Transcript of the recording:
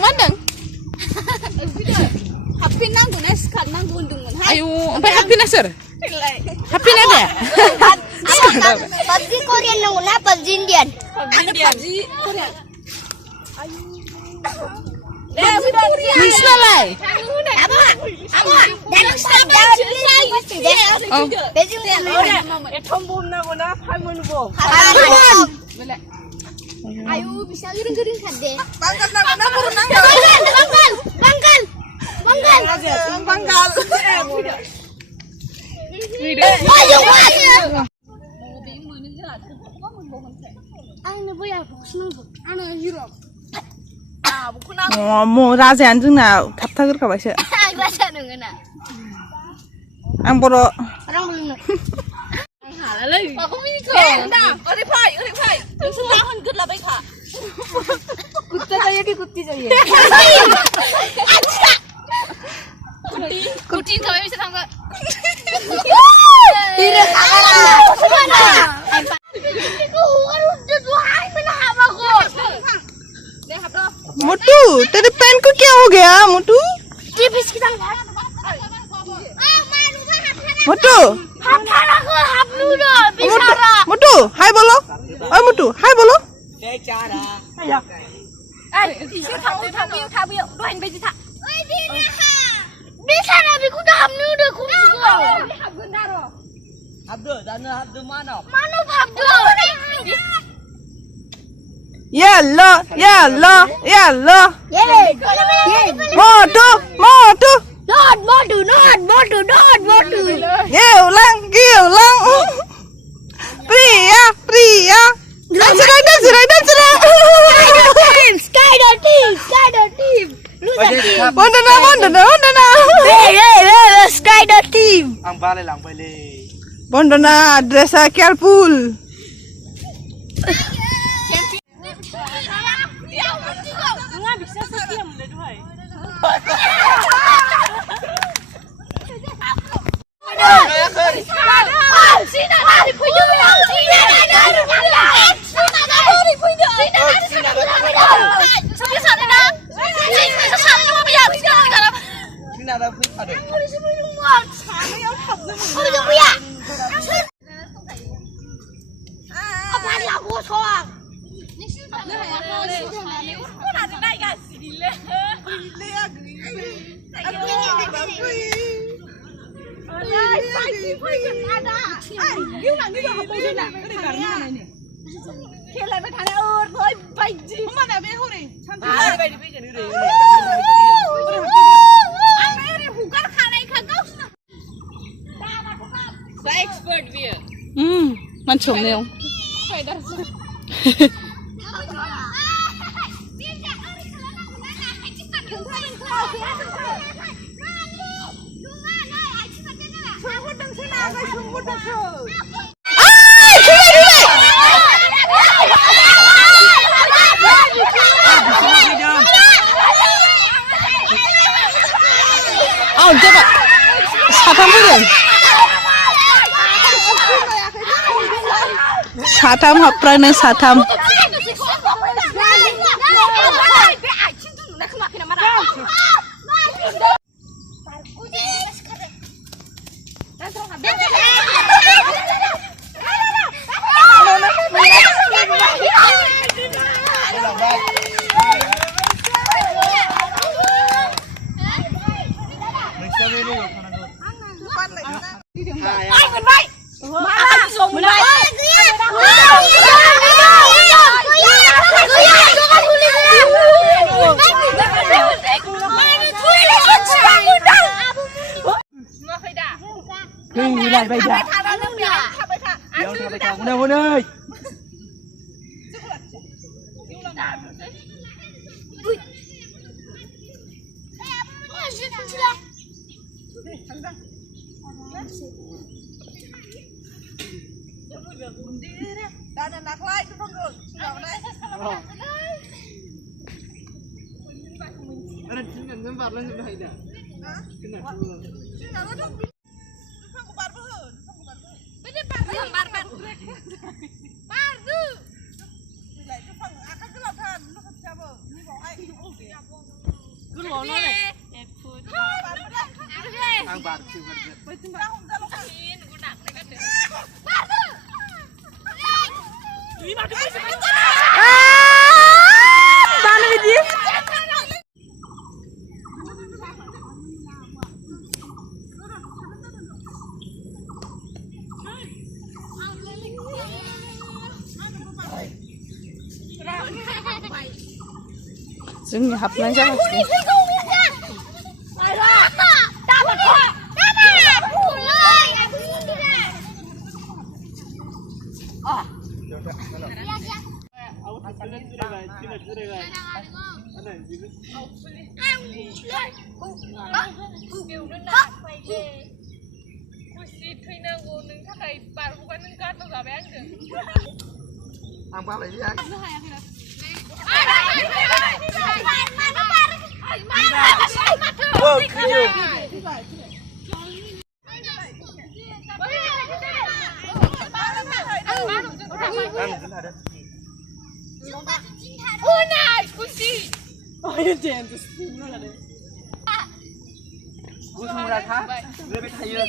mandang. Hapin nanggung sekat nanggung dengan. Ayo, sampai hapin asar. Hapin ada. PUBG Korean nanggung PUBG Indian. PUBG Korean. Bisa lah. Apa? Jangan stop. Oh. Beijing Ayo bisa gering-gering kan deh. Banggal. Ayo Mau rajayan जोंना थाबथाग्रोखाबायसो. आं बर' Orang belum. Aku mikir. Oke, Pai. Nunggu tahun good lah baik Kak. Kutti saya ke kutti saya. Kucing sampai bisa tangkap. Tidak salah. Mana? Aku harus hai menahap aku. मोटू तेरे PAN को क्या हो गया मोटू Tipis kita lihat. मोटू मोटू हाय बोलो ओए मोटू हाय बोलो Bicara aku dah hamil dah aku. Habdu mana? Mana habdu? yellow motu Not. giulang pria dan cerah Sky team. Wondana Hey, Sky team. Ang bale lang bale. Wondana dressa careful Expert dia. Macam ni yang coba satam dulu satam haprana satam Lại bây giờ. Yêu thằng bây giờ con đâu ơi. Pardu. mau nó này. Ang bar siu bar. Mana biji? Sungguh hafnan jangan. Ang bar lagi ya. Wow, kecil. Oh, ya jangan. Gue semua rasa, lebih kaya.